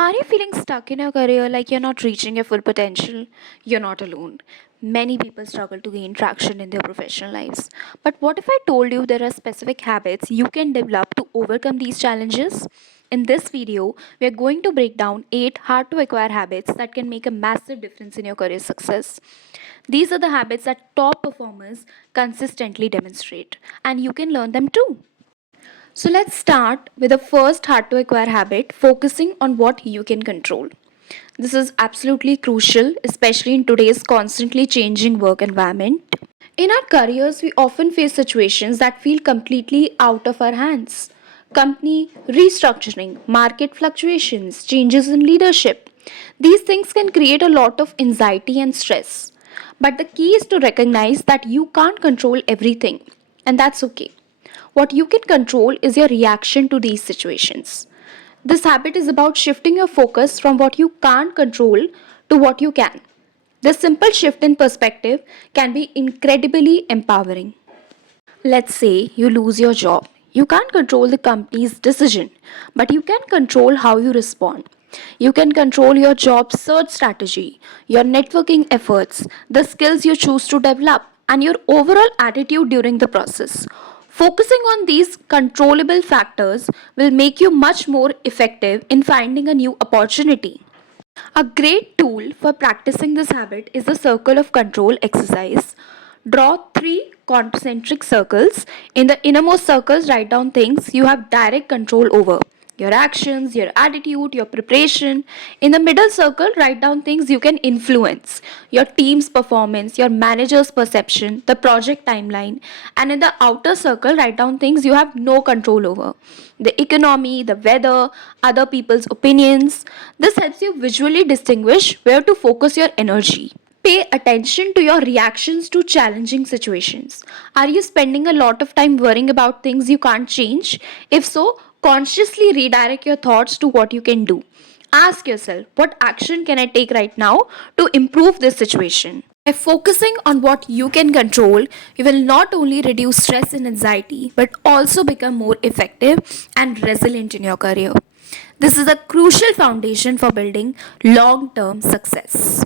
Are you feeling stuck in your career like you're not reaching your full potential? You're not alone. Many people struggle to gain traction in their professional lives. But what if I told you there are specific habits you can develop to overcome these challenges? In this video, we are going to break down 8 hard to acquire habits that can make a massive difference in your career success. These are the habits that top performers consistently demonstrate, and you can learn them too. So let's start with the first hard to acquire habit, focusing on what you can control. This is absolutely crucial, especially in today's constantly changing work environment. In our careers, we often face situations that feel completely out of our hands. Company restructuring, market fluctuations, changes in leadership. These things can create a lot of anxiety and stress. But the key is to recognize that you can't control everything, and that's okay. What you can control is your reaction to these situations. This habit is about shifting your focus from what you can't control to what you can. This simple shift in perspective can be incredibly empowering. Let's say you lose your job. You can't control the company's decision, but you can control how you respond. You can control your job search strategy, your networking efforts, the skills you choose to develop, and your overall attitude during the process. Focusing on these controllable factors will make you much more effective in finding a new opportunity. A great tool for practicing this habit is the circle of control exercise. Draw three concentric circles. In the innermost circles, write down things you have direct control over: your actions, your attitude, your preparation. In the middle circle, write down things you can influence: your team's performance, your manager's perception, the project timeline. And in the outer circle, write down things you have no control over: the economy, the weather, other people's opinions. This helps you visually distinguish where to focus your energy. Pay attention to your reactions to challenging situations. Are you spending a lot of time worrying about things you can't change? If so, consciously redirect your thoughts to what you can do. Ask yourself, what action can I take right now to improve this situation? By focusing on what you can control, you will not only reduce stress and anxiety, but also become more effective and resilient in your career. This is a crucial foundation for building long term success.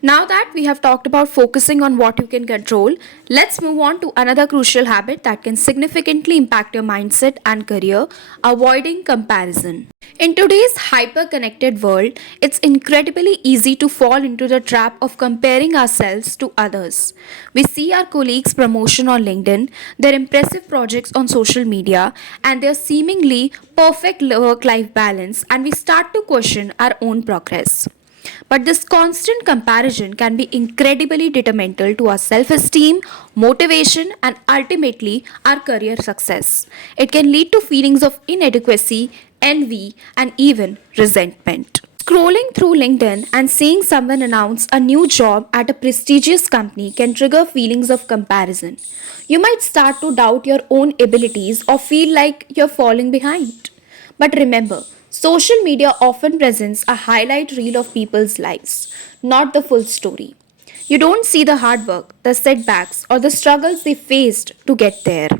Now that we have talked about focusing on what you can control, let's move on to another crucial habit that can significantly impact your mindset and career: avoiding comparison. In today's hyper connected world, it's incredibly easy to fall into the trap of comparing ourselves to others. We see our colleagues' promotion on LinkedIn, their impressive projects on social media, and their seemingly perfect work life balance, and we start to question our own progress. But this constant comparison can be incredibly detrimental to our self esteem, motivation, and ultimately our career success. It can lead to feelings of inadequacy, envy, and even resentment. Scrolling through LinkedIn and seeing someone announce a new job at a prestigious company can trigger feelings of comparison. You might start to doubt your own abilities or feel like you're falling behind. But remember, social media often presents a highlight reel of people's lives, not the full story. You don't see the hard work, the setbacks, or the struggles they faced to get there.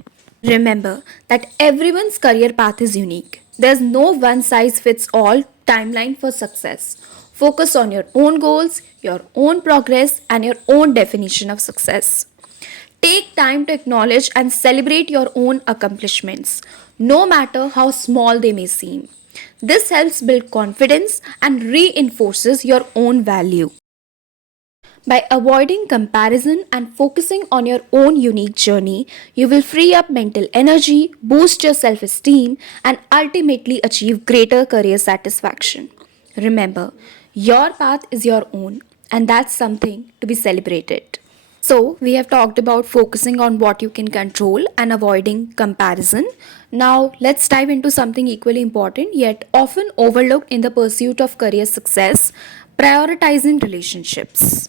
Remember that everyone's career path is unique. There's no one size fits all timeline for success. Focus on your own goals, your own progress, and your own definition of success. Take time to acknowledge and celebrate your own accomplishments, no matter how small they may seem. This helps build confidence and reinforces your own value. By avoiding comparison and focusing on your own unique journey, you will free up mental energy, boost your self esteem, and ultimately achieve greater career satisfaction. Remember, your path is your own, and that's something to be celebrated. So, we have talked about focusing on what you can control and avoiding comparison. Now, let's dive into something equally important yet often overlooked in the pursuit of career success: prioritizing relationships.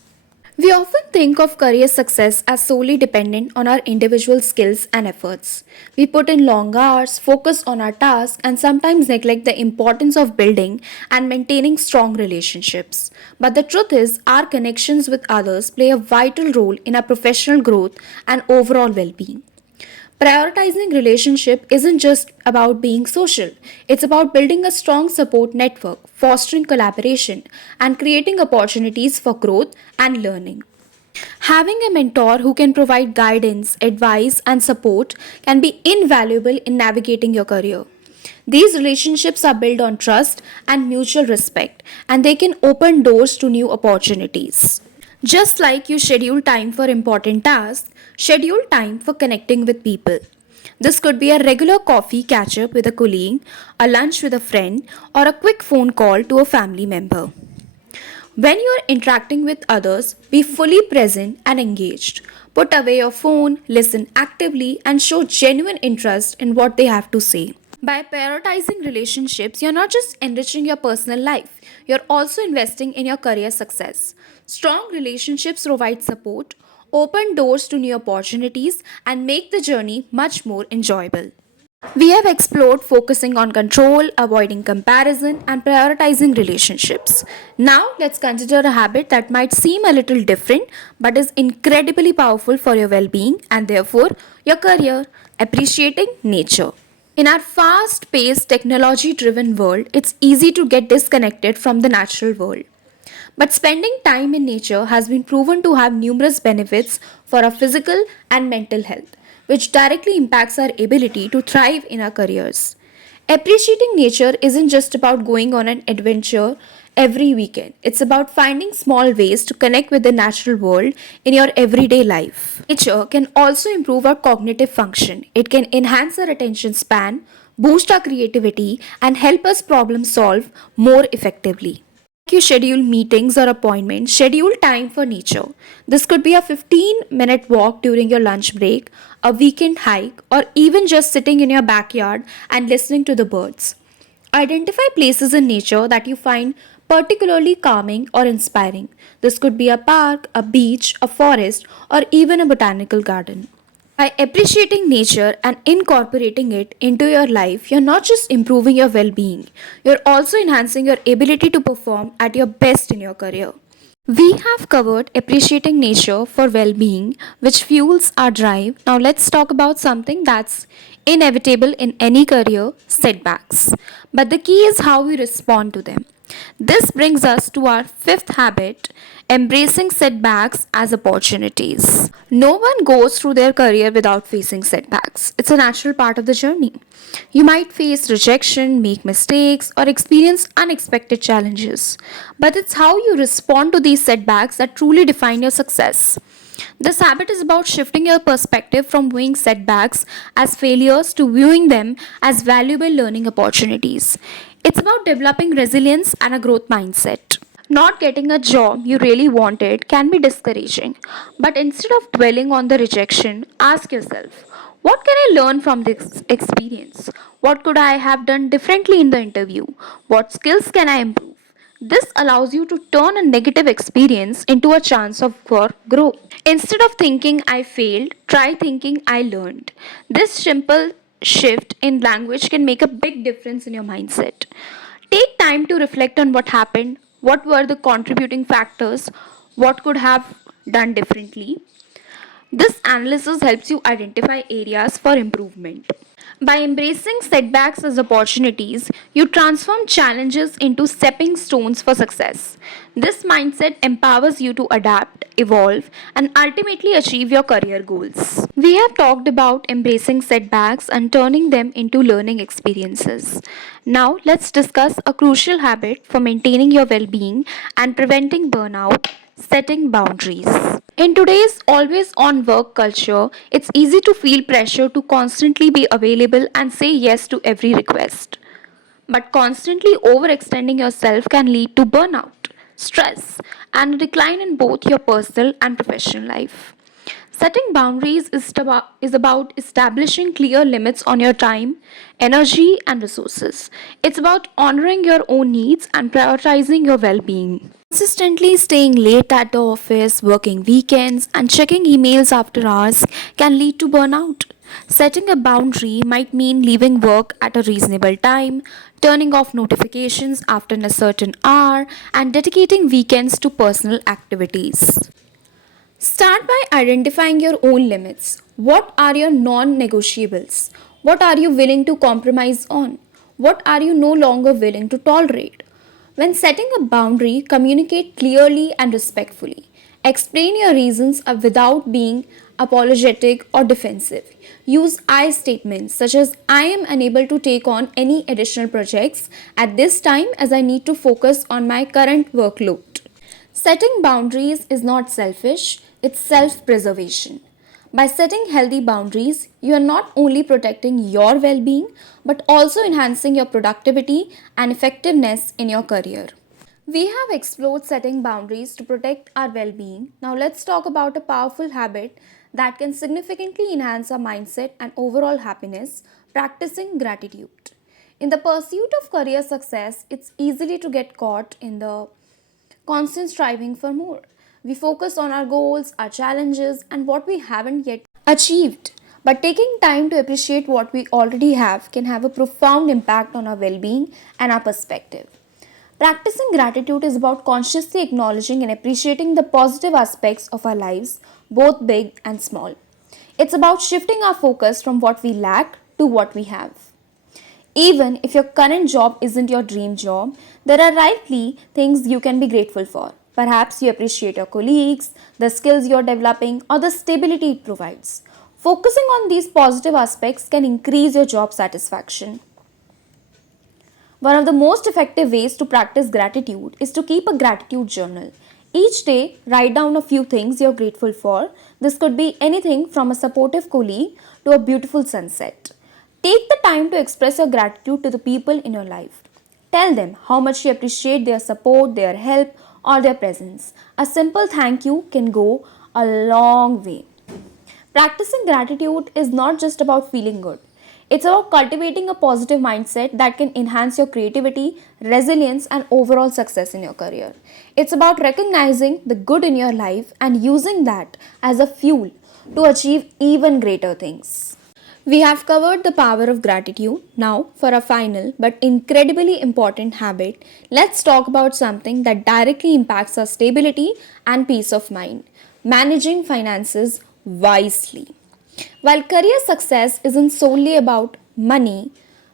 We often think of career success as solely dependent on our individual skills and efforts. We put in long hours, focus on our tasks, and sometimes neglect the importance of building and maintaining strong relationships. But the truth is, our connections with others play a vital role in our professional growth and overall well being. Prioritizing relationship isn't just about being social. It's about building a strong support network, fostering collaboration, and creating opportunities for growth and learning. Having a mentor who can provide guidance, advice, and support can be invaluable in navigating your career. These relationships are built on trust and mutual respect, and they can open doors to new opportunities. Just like you schedule time for important tasks, schedule time for connecting with people. This could be a regular coffee catch up with a colleague, a lunch with a friend, or a quick phone call to a family member. When you are interacting with others, be fully present and engaged. Put away your phone, listen actively, and show genuine interest in what they have to say. By prioritizing relationships, you're not just enriching your personal life, you're also investing in your career success. Strong relationships provide support, open doors to new opportunities, and make the journey much more enjoyable. We have explored focusing on control, avoiding comparison, and prioritizing relationships. Now, let's consider a habit that might seem a little different but is incredibly powerful for your well being and therefore your career: appreciating nature. In our fast paced, technology driven world, it's easy to get disconnected from the natural world. But spending time in nature has been proven to have numerous benefits for our physical and mental health, which directly impacts our ability to thrive in our careers. Appreciating nature isn't just about going on an adventure every weekend. It's about finding small ways to connect with the natural world in your everyday life. Nature can also improve our cognitive function. It can enhance our attention span, boost our creativity, and help us problem solve more effectively. You schedule meetings or appointments, schedule time for nature. This could be a 15-minute walk during your lunch break, a weekend hike, or even just sitting in your backyard and listening to the birds. Identify places in nature that you find particularly calming or inspiring. This could be a park, a beach, a forest, or even a botanical garden. By appreciating nature and incorporating it into your life, you're not just improving your well being, you're also enhancing your ability to perform at your best in your career. We have covered appreciating nature for well being, which fuels our drive. Now, let's talk about something that's inevitable in any career: setbacks. But the key is how we respond to them. This brings us to our fifth habit: embracing setbacks as opportunities. No one goes through their career without facing setbacks. It's a natural part of the journey. You might face rejection, make mistakes, or experience unexpected challenges. But it's how you respond to these setbacks that truly define your success. This habit is about shifting your perspective from viewing setbacks as failures to viewing them as valuable learning opportunities. It's about developing resilience and a growth mindset. Not getting a job you really wanted can be discouraging, but instead of dwelling on the rejection, ask yourself, what can I learn from this experience? What could I have done differently in the interview? What skills can I improve? This allows you to turn a negative experience into a chance of for growth. Instead of thinking I failed, try thinking I learned. This simple shift in language can make a big difference in your mindset. Take time to reflect on what happened, what were the contributing factors, what could have done differently. This analysis helps you identify areas for improvement. By embracing setbacks as opportunities, you transform challenges into stepping stones for success. This mindset empowers you to adapt, evolve, and ultimately achieve your career goals. We have talked about embracing setbacks and turning them into learning experiences. Now, let's discuss a crucial habit for maintaining your well being and preventing burnout: setting boundaries. In today's always on work culture, it's easy to feel pressure to constantly be available and say yes to every request. But constantly overextending yourself can lead to burnout, stress, and a decline in both your personal and professional life. Setting boundaries is about establishing clear limits on your time, energy, and resources. It's about honoring your own needs and prioritizing your well being. Consistently staying late at the office, working weekends, and checking emails after hours can lead to burnout. Setting a boundary might mean leaving work at a reasonable time, turning off notifications after a certain hour, and dedicating weekends to personal activities. Start by identifying your own limits. What are your non negotiables? What are you willing to compromise on? What are you no longer willing to tolerate? When setting a boundary, communicate clearly and respectfully. Explain your reasons without being apologetic or defensive. Use I statements such as I am unable to take on any additional projects at this time as I need to focus on my current workload. Setting boundaries is not selfish, it's self preservation. By setting healthy boundaries, you are not only protecting your well being but also enhancing your productivity and effectiveness in your career. We have explored setting boundaries to protect our well being. Now, let's talk about a powerful habit that can significantly enhance our mindset and overall happiness, practicing gratitude. In the pursuit of career success, it's easy to get caught in the constant striving for more. We focus on our goals, our challenges, and what we haven't yet achieved. But taking time to appreciate what we already have can have a profound impact on our well being and our perspective. Practicing gratitude is about consciously acknowledging and appreciating the positive aspects of our lives, both big and small. It's about shifting our focus from what we lack to what we have. Even if your current job isn't your dream job, there are likely things you can be grateful for. Perhaps you appreciate your colleagues, the skills you're developing, or the stability it provides. Focusing on these positive aspects can increase your job satisfaction. One of the most effective ways to practice gratitude is to keep a gratitude journal. Each day, write down a few things you're grateful for. This could be anything from a supportive colleague to a beautiful sunset. Take the time to express your gratitude to the people in your life. Tell them how much you appreciate their support, their help, or their presence. A simple thank you can go a long way. Practicing gratitude is not just about feeling good. It's about cultivating a positive mindset that can enhance your creativity, resilience, and overall success in your career. It's about recognizing the good in your life and using that as a fuel to achieve even greater things. We have covered the power of gratitude. Now, for a final but incredibly important habit, let's talk about something that directly impacts our stability and peace of mind: managing finances wisely. While career success isn't solely about money,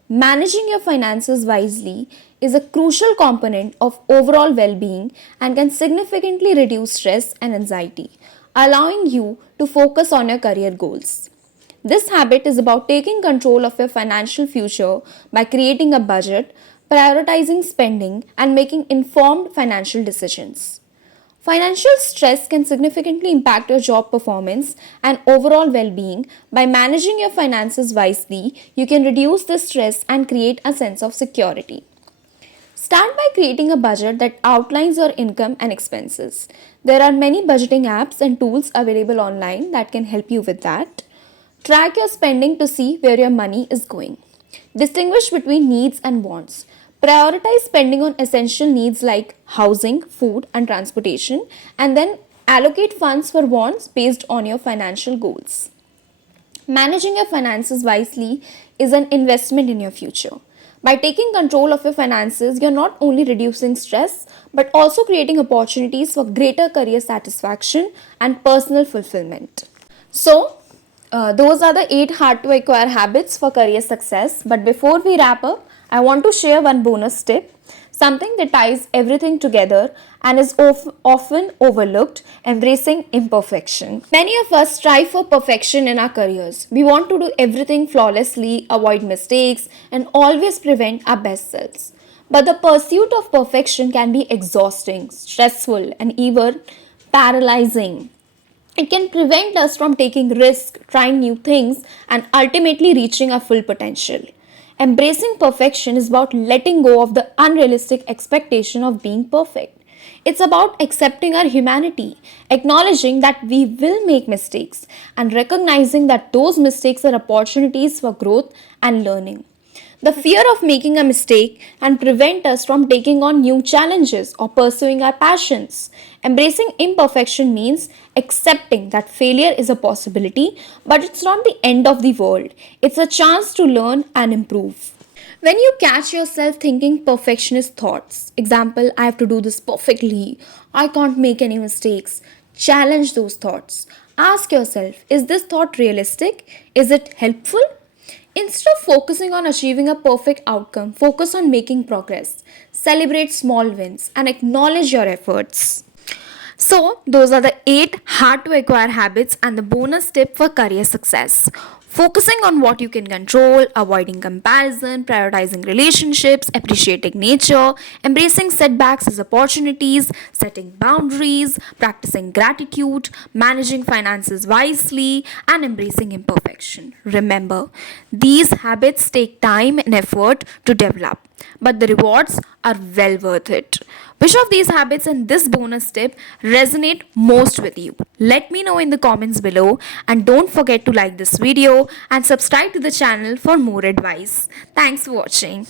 managing your finances wisely is a crucial component of overall well being and can significantly reduce stress and anxiety, allowing you to focus on your career goals. This habit is about taking control of your financial future by creating a budget, prioritizing spending, and making informed financial decisions. Financial stress can significantly impact your job performance and overall well being. By managing your finances wisely, you can reduce the stress and create a sense of security. Start by creating a budget that outlines your income and expenses. There are many budgeting apps and tools available online that can help you with that. Track your spending to see where your money is going. Distinguish between needs and wants. Prioritize spending on essential needs like housing, food, and transportation, and then allocate funds for wants based on your financial goals. Managing your finances wisely is an investment in your future. By taking control of your finances, you're not only reducing stress but also creating opportunities for greater career satisfaction and personal fulfillment. So, those are the 8 hard to acquire habits for career success. But before we wrap up, I want to share one bonus tip, something that ties everything together and is often overlooked: embracing imperfection. Many of us strive for perfection in our careers. We want to do everything flawlessly, avoid mistakes, and always prevent our best selves. But the pursuit of perfection can be exhausting, stressful, and even paralyzing. It can prevent us from taking risks, trying new things, and ultimately reaching our full potential. Embracing perfection is about letting go of the unrealistic expectation of being perfect. It's about accepting our humanity, acknowledging that we will make mistakes, and recognizing that those mistakes are opportunities for growth and learning. The fear of making a mistake can prevent us from taking on new challenges or pursuing our passions. Embracing imperfection means accepting that failure is a possibility, but it's not the end of the world. It's a chance to learn and improve. When you catch yourself thinking perfectionist thoughts, example, I have to do this perfectly, I can't make any mistakes, Challenge those thoughts. Ask yourself, is this thought realistic? Is it helpful? Instead of focusing on achieving a perfect outcome, focus on making progress. Celebrate small wins and acknowledge your efforts. So, those are the 8 hard to acquire habits and the bonus tip for career success. Focusing on what you can control, avoiding comparison, prioritizing relationships, appreciating nature, embracing setbacks as opportunities, setting boundaries, practicing gratitude, managing finances wisely, and embracing imperfection. Remember, these habits take time and effort to develop, but the rewards are well worth it. Which of these habits and this bonus tip resonate most with you? Let me know in the comments below, and don't forget to like this video and subscribe to the channel for more advice. Thanks for watching.